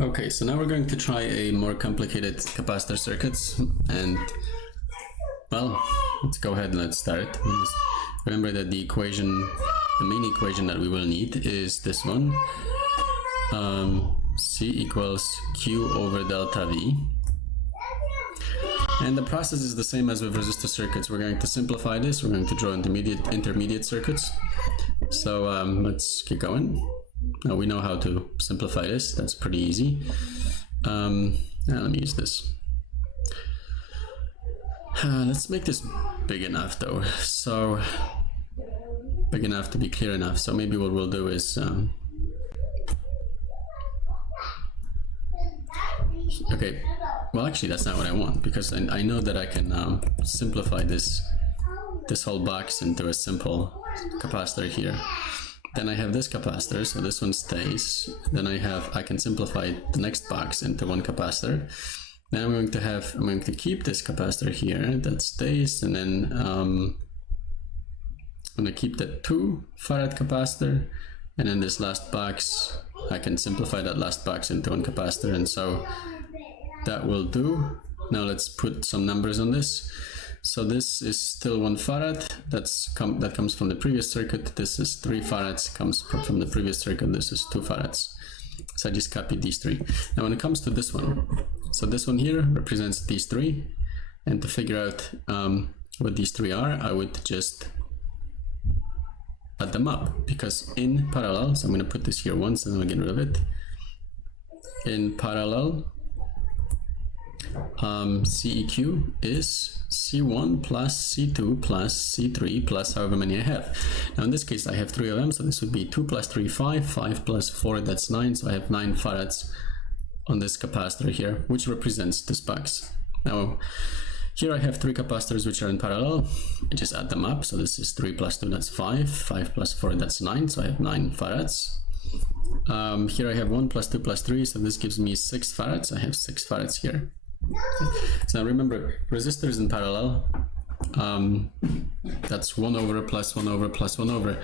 Okay, so now we're going to try a more complicated capacitor circuits, and well, let's go ahead and let's start. Just remember that the main equation that we will need is this one. C equals Q over delta V. And the process is the same as with resistor circuits. We're going to simplify this. We're going to draw intermediate circuits. So let's get going. Now we know how to simplify this. That's pretty easy. Now let me use this. Let's make this big enough though. So big enough to be clear enough. So maybe what we'll do is okay, well actually that's not what I want, because I know that I can simplify this whole box into a simple capacitor here. Then I have this capacitor, so this one stays. Then I can simplify the next box into one capacitor. Then I'm going to keep this capacitor here, that stays, and then I'm going to keep the 2 farad capacitor, and then this last box, I can simplify that last box into one capacitor, and so that will do. Now let's put some numbers on this. So this is still 1 farad, that comes from the previous circuit. This is 3 farads, comes from the previous circuit. This is 2 farads. So I just copied these 3. Now when it comes to this one, so this one here represents these 3, and to figure out what these 3 are, I would just add them up, because in parallel, so I'm going to put this here once and then I'll get rid of it. In parallel, CEQ is C1 plus C2 plus C3 plus however many I have. Now in this case I have 3 of them, so this would be 2 plus 3, 5, 5 plus 4, that's 9, so I have 9 farads on this capacitor here, which represents this box. Now here I have 3 capacitors which are in parallel. I just add them up, so this is 3 plus 2, that's 5, 5 plus 4, that's 9, so I have 9 farads. Here I have 1 plus 2 plus 3, so this gives me 6 farads. I have 6 farads here. So now remember, resistors in parallel, that's 1 over plus 1 over plus 1 over.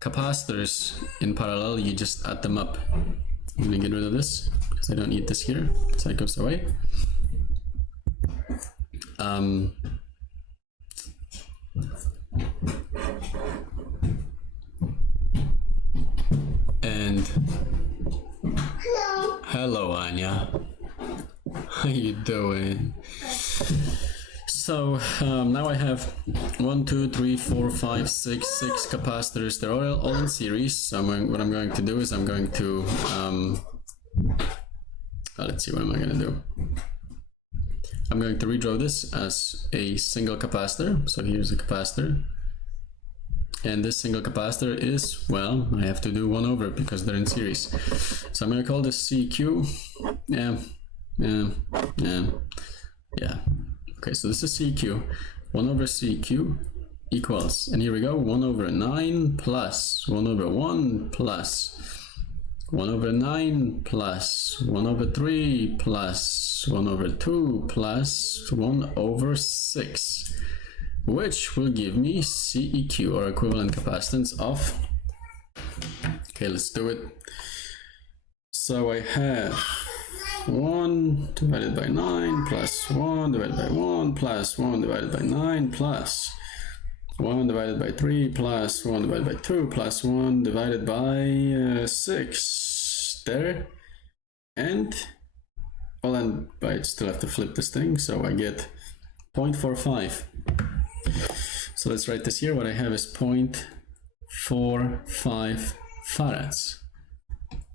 Capacitors in parallel, you just add them up. I'm going to get rid of this because I don't need this here, so it goes away. And hello Anya. How you doing? So now I have 1, 2, 3, 4, 5, 6 capacitors. They're all in series. So what I'm going to do is I'm going to let's see, what am I going to do? I'm going to redraw this as a single capacitor. So here's a capacitor, and this single capacitor is, well, I have to do 1 over because they're in series. So I'm going to call this CQ. Yeah. Okay, so this is CQ. 1 over CQ equals, and here we go, 1 over 9 plus 1 over 1 plus 1 over 9 plus 1 over 3 plus 1 over 2 plus 1 over 6, which will give me CEQ, or equivalent capacitance of, okay, let's do it. So I have 1 divided by 9 plus 1 divided by 1 plus 1 divided by 9 plus 1 divided by 3 plus 1 divided by 2 plus 1 divided by 6 there. And well, and I still have to flip this thing, so I get 0.45. So let's write this here. What I have is 0.45 farads.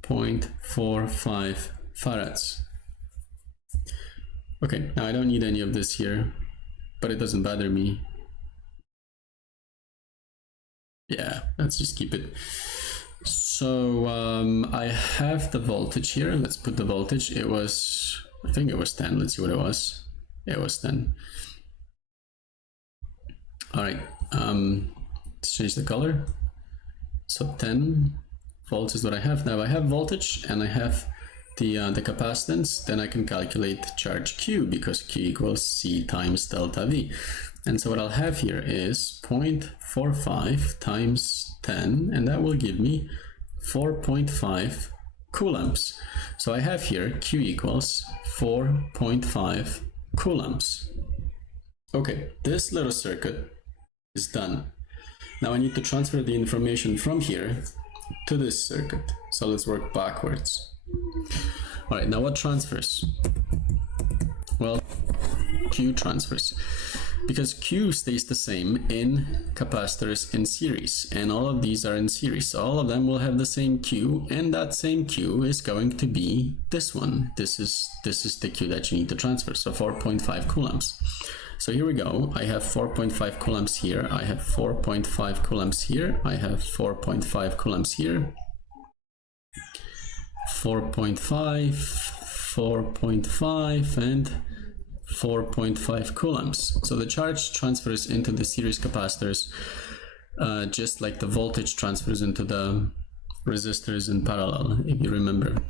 0.45 farads. Okay, now I don't need any of this here, but it doesn't bother me. Yeah, let's just keep it. So I have the voltage here. Let's put the voltage. It was, I think it was 10. Let's see what it was. Yeah, it was 10. All right, let's change the color. So 10 volts is what I have. Now I have voltage and I have the capacitance. Then I can calculate charge Q, because Q equals C times delta V. And so what I'll have here is 0.45 times 10, and that will give me 4.5 coulombs. So I have here Q equals 4.5 coulombs. Okay, this little circuit is done. Now I need to transfer the information from here to this circuit. So let's work backwards. All right, now what transfers? Well, Q transfers, because Q stays the same in capacitors in series, and all of these are in series, so all of them will have the same Q, and that same Q is going to be this one. This is the Q that you need to transfer, so 4.5 coulombs. So here we go. I have 4.5 coulombs here, I have 4.5 coulombs here, I have 4.5 coulombs here, 4.5, 4.5, and 4.5 coulombs. So the charge transfers into the series capacitors just like the voltage transfers into the resistors in parallel, if you remember.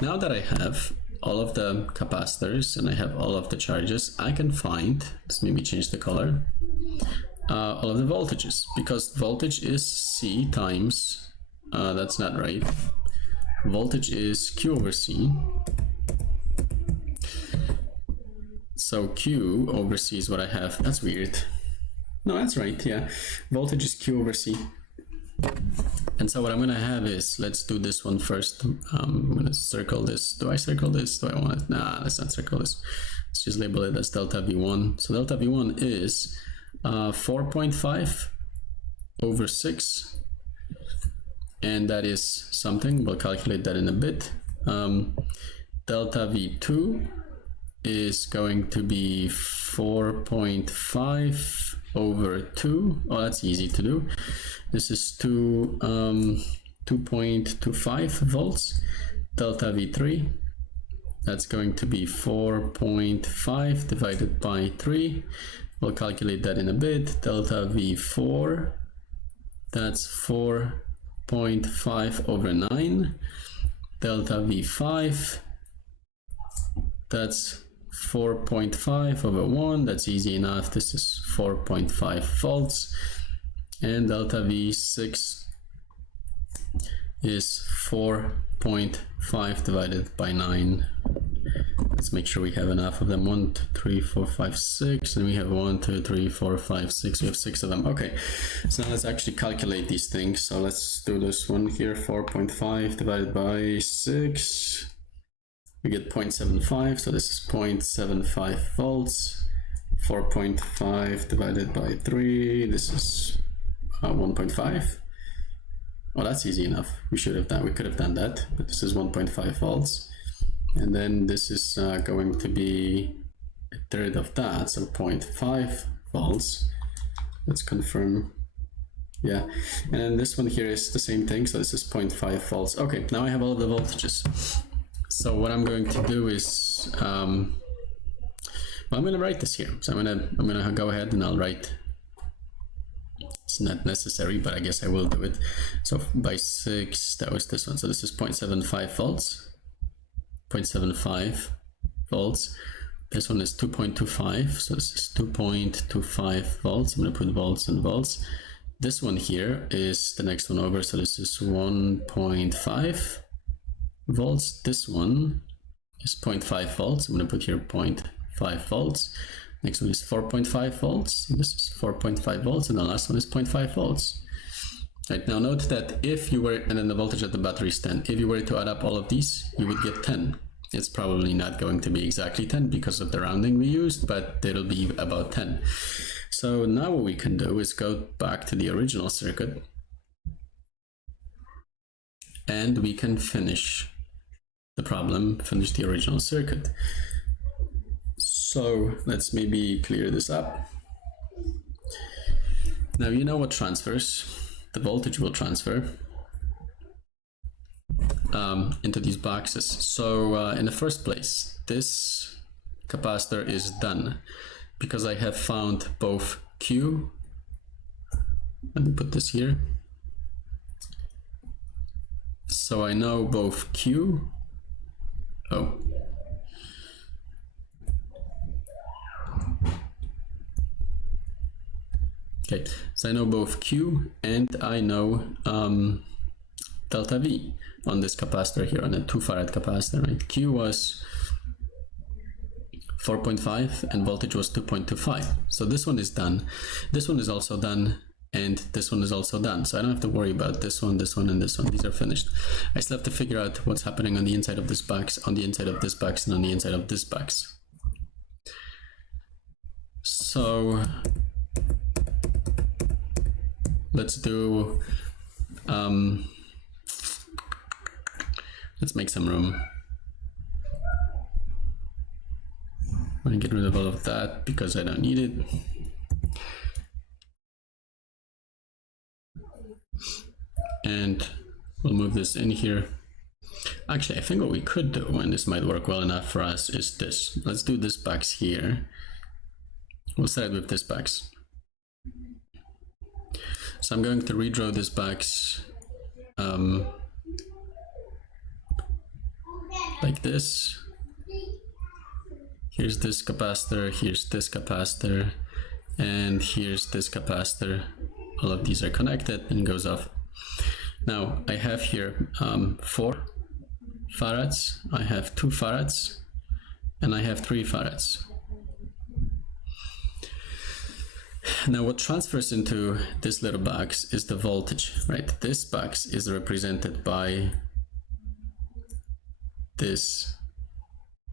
Now that I have all of the capacitors and I have all of the charges, I can find, let's maybe change the color, all of the voltages, because voltage is C times, that's not right, voltage is Q over C. So Q over C is what I have. That's weird. No, that's right, yeah. Voltage is Q over C. And so what I'm gonna have is, let's do this one first. I'm gonna circle this. Do I circle this? Do I want it? Nah, let's not circle this. Let's just label it as delta V1. So delta V1 is 4.5 over 6. And that is something. We'll calculate that in a bit. Delta V2 is going to be 4.5 over 2. Oh, that's easy to do. This is 2.25 volts. Delta V3, that's going to be 4.5 divided by 3. We'll calculate that in a bit. Delta V4, that's 4.5 over 9. Delta V5, that's 4.5 over 1, that's easy enough. This is 4.5 volts. And delta V6 is 4.5 divided by 9. Let's make sure we have enough of them. 1, 2, 3, 4, 5, 6, and we have 1, 2, 3, 4, 5, 6. We have 6 of them. Okay, so now let's actually calculate these things. So let's do this one here. 4.5 divided by 6. We get 0.75, so this is 0.75 volts. 4.5 divided by 3, this is 1.5. Oh, that's easy enough. We could have done that, but this is 1.5 volts. And then this is going to be a third of that, so 0.5 volts. Let's confirm. Yeah, and then this one here is the same thing, so this is 0.5 volts. Okay, now I have all of the voltages. So what I'm going to do is, well, I'm going to write this here. So I'm gonna go ahead and I'll write. It's not necessary, but I guess I will do it. So by 6, that was this one. So this is 0.75 volts. 0.75 volts. This one is 2.25. So this is 2.25 volts. I'm going to put volts and volts. This one here is the next one over. So this is 1.5 volts. This one is 0.5 volts. I'm going to put here 0.5 volts. Next one is 4.5 volts. This is 4.5 volts, and the last one is 0.5 volts. Right, now note that if you were, and then the voltage at the battery is 10. If you were to add up all of these, you would get 10. It's probably not going to be exactly 10 because of the rounding we used, but it'll be about 10. So now what we can do is go back to the original circuit, and we can finish the problem, finish the original circuit. So let's maybe clear this up. Now you know what transfers. The voltage will transfer into these boxes. So in the first place, this capacitor is done because I have found both Q. Let me put this here. So I know both Q. Oh. Okay, so I know both Q and I know delta V on this capacitor here, on a 2 farad capacitor, right? Q was 4.5 and voltage was 2.25. So this one is done. This one is also done, and this one is also done. So I don't have to worry about this one, and this one. These are finished. I still have to figure out what's happening on the inside of this box, on the inside of this box, and on the inside of this box. So let's do, let's make some room. I'm gonna get rid of all of that because I don't need it. And we'll move this in here. Actually, I think what we could do, and this might work well enough for us, is this. Let's do this box here. We'll start with this box. So I'm going to redraw this box like this. Here's this capacitor, here's this capacitor, and here's this capacitor. All of these are connected and goes off. Now I have here 4 farads, I have 2 farads, and I have 3 farads. Now what transfers into this little box is the voltage, right? This box is represented by this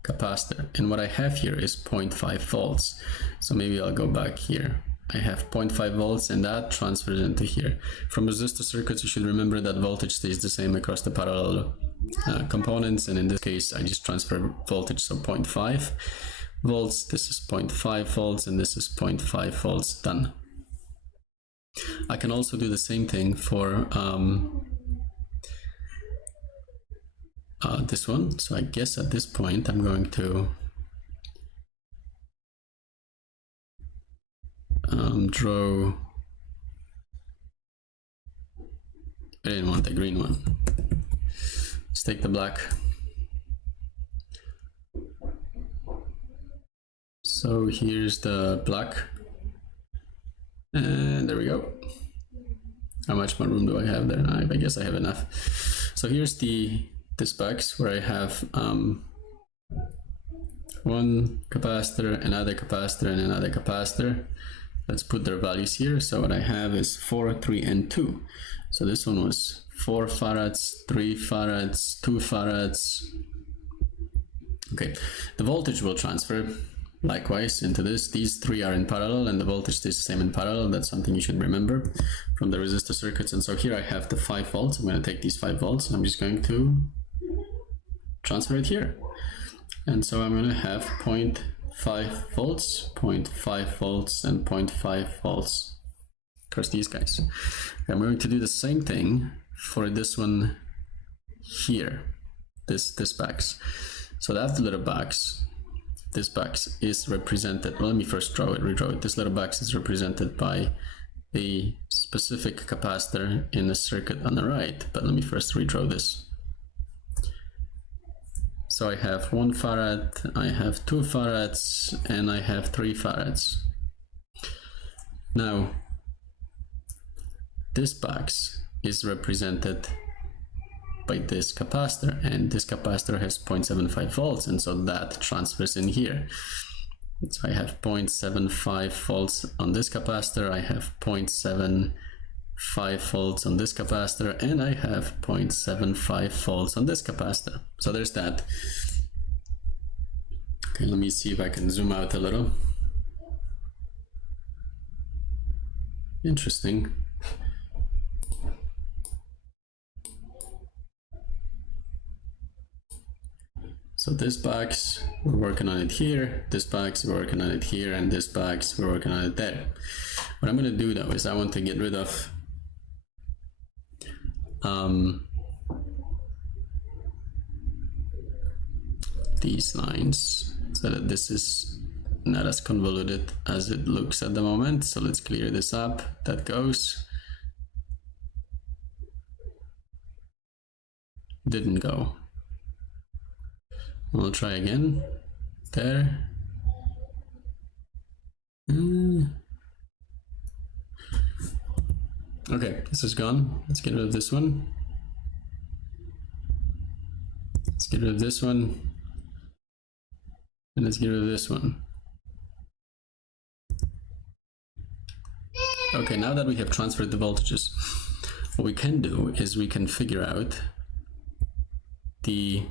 capacitor, and what I have here is 0.5 volts. So maybe I'll go back here. I have 0.5 volts, and that transfers into here. From resistor circuits, you should remember that voltage stays the same across the parallel components, and in this case I just transfer voltage, so 0.5 volts, this is 0.5 volts, and this is 0.5 volts. Done. I can also do the same thing for this one. So I guess at this point I'm going to draw, I didn't want the green one. Let's take the black. So here's the black, and there we go. How much more room do I have there? I guess I have enough. So here's this box where I have one capacitor, another capacitor, and another capacitor. Let's put their values here. So what I have is 4, 3, and 2. So this one was 4 farads, 3 farads, 2 farads. Okay, the voltage will transfer likewise into this. These 3 are in parallel, and the voltage stays the same in parallel. That's something you should remember from the resistor circuits. And so here I have the 5 volts. I'm going to take these 5 volts, and I'm just going to transfer it here. And so I'm going to have 0.5 volts, 0.5 volts, and 0.5 volts across these guys. I'm going to do the same thing for this one here, this box. So that little box, this box is represented, well, let me first redraw it. This little box is represented by a specific capacitor in the circuit on the right, but let me first redraw this. So I have 1 farad, I have 2 farads, and I have 3 farads. Now, this box is represented by this capacitor, and this capacitor has 0.75 volts, and so that transfers in here. So I have 0.75 volts on this capacitor, I have 0.75 volts on this capacitor, and I have 0.75 volts on this capacitor. So there's that. Okay, let me see if I can zoom out a little. Interesting. So this box, we're working on it here, this box, we're working on it here, and this box, we're working on it there. What I'm going to do though is I want to get rid of these lines so that this is not as convoluted as it looks at the moment. So let's clear this up. That goes. Didn't go. We'll try again. There. Okay, this is gone. Let's get rid of this one. get rid of this one. And let's get rid of this one. Okay, now that we have transferred the voltages, what we can do is we can figure out the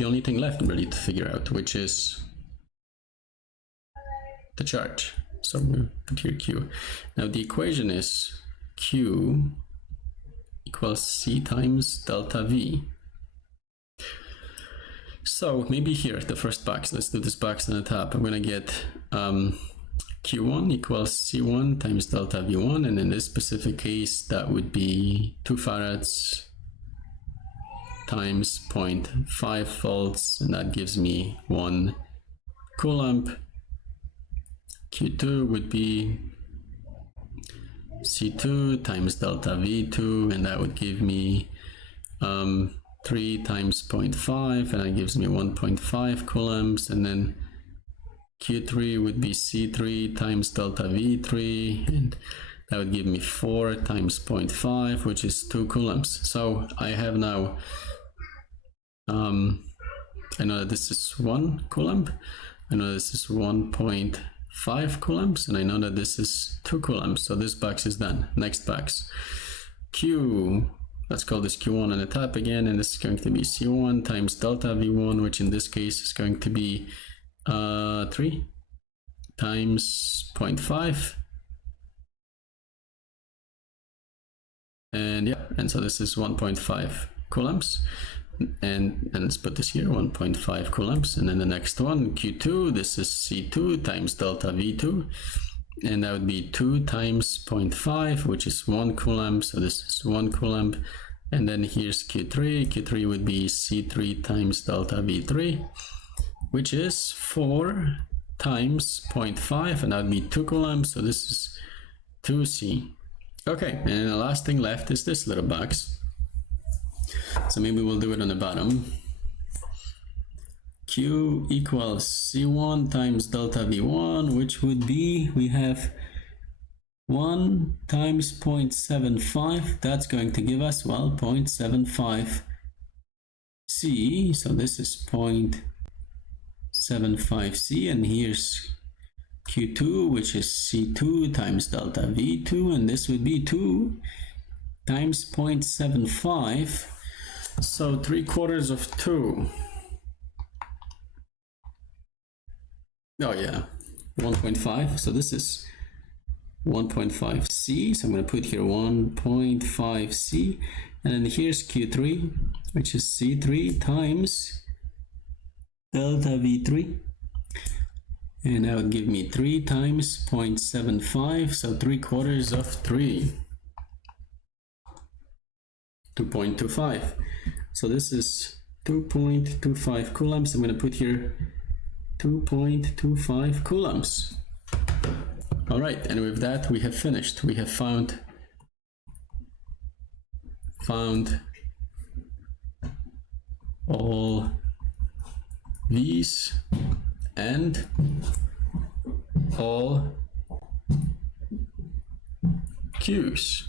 only thing left really to figure out, which is the charge. So we put here Q. Now the equation is Q equals C times delta V. So maybe here, the first box, let's do this box on the top. I'm gonna get Q1 equals C1 times delta V1, and in this specific case, that would be 2 farads times 0.5 volts, and that gives me 1 coulomb. Q2 would be C2 times delta V2, and that would give me 3 times 0.5, and that gives me 1.5 coulombs. And then Q3 would be C3 times delta V3, and that would give me 4 times 0.5, which is 2 coulombs. So I have now, I know that this is 1 coulomb, I know this is 1.5 coulombs, and I know that this is 2 coulombs. So this box is done. Next box, Q, let's call this Q1 on the top again, and this is going to be C1 times delta V1, which in this case is going to be 3 times 0.5, and yeah, and so this is 1.5 coulombs, and let's put this here, 1.5 coulombs. And then the next one, Q2, this is C2 times delta V2, and that would be 2 times 0.5, which is 1 coulomb, so this is 1 coulomb. And then here's Q3, Q3 would be C3 times delta V3, which is 4 times 0.5, and that would be 2 coulombs, so this is 2C. Okay, and then the last thing left is this little box. So maybe we'll do it on the bottom. Q equals C1 times delta V1, which would be, we have 1 times 0.75, that's going to give us, well, 0.75 C, so this is 0.75 C, and here's Q2, which is C2 times delta V2, and this would be 2 times 0.75, so 3/4 of 2. Oh yeah, 1.5, so this is 1.5 C, so I'm going to put here 1.5 C, and then here's Q3, which is C3 times delta V3, and that would give me 3 times 0.75, so 3/4 of 3, 2.25. So this is 2.25 coulombs. I'm going to put here 2.25 coulombs. All right, and with that we have finished. We have found all V's and all Q's.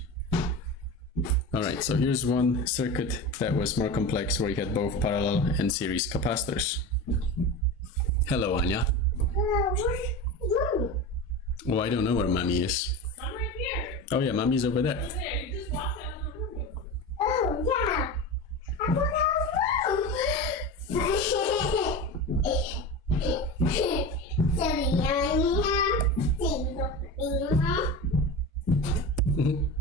All right, so here's one circuit that was more complex, where you had both parallel and series capacitors. Hello, Anya. Oh, I don't know where Mommy is. I'm right here. Oh yeah, Mommy's over there. Over there. You just walked out of the room. Oh, yeah. I walked out of the room.